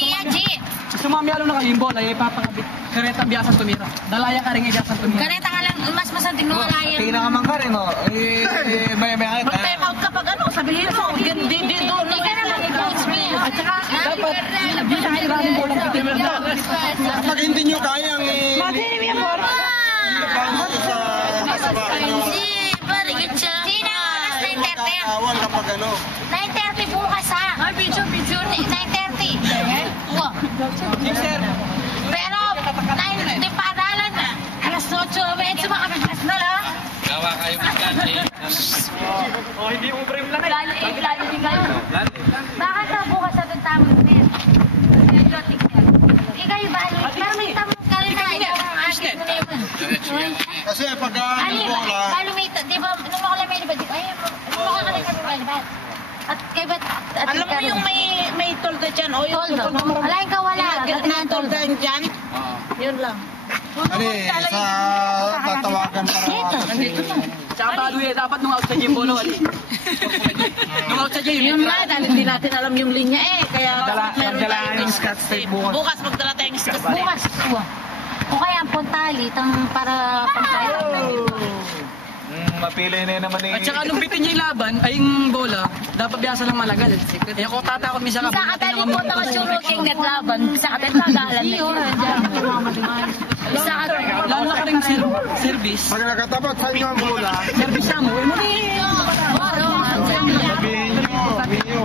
iya, Ji. Sumamiyalo na kami yung bola, ay papakabit. Kareta biyasan tumira. Dalaya ka rin ay biyasan tumira. Kareta ka lang, mas masanting nung alayan. Tingnan ka man ka rin, no? May ayat. Mag-time out kapag ano, sabihin mo, di doon. Hindi ka naman i-coach me. At saka, Dapat, hindi sa maraming bolang titimira. Pag hindi nyo kayang matinim yan mo. Si, barigit siya. Sino, alas 9:30. Awan kapag ano. 9:30 bukas ha. Ay, video. 9:30. Wow. Pero, 9, di padalan na. Alas 8, medyo makapagpas na lang. Gawa kayo mag-lali. Oh, hindi mo frame lang Lalo din kayo. Bakit na bukas sa tamang din? Ikaw yung balik. Pero may tamang ka rin na. Ikaw ang agit mo na yun. Kasi pag ano bola. Balo may, di ba, nung ako lang may libat, ay, nung ako lang kami may libat. At kay ba't, Alam mo yung may tolda dyan, o yung toldo. Alain ka wala. na tolda dyan. Yun lang. Ano sa tatawagan para. Nandito na. Tsaka bago dapat nung out sa gym bola, wali. Nung out sa gym, Yun nga, dahil hindi natin alam yung linya kaya meron tayong Scotch tape bukas. Bukas magdala tayong Scotch tape. Bukas. O kaya ang puntali, para pampayaw. Mapili na naman At saka nung bitin niya yung laban, ay yung bola, dapat biyasan lang malagal. Kaya kung tatakot minsan ka, Sa katali po na kasuruking naglaban, sa katali tagalan na yun. Sa katali. lalo na ka rin service. Pag nakatapat sa inyo ang bola, Service na mo, eh, mali. sabihin nyo,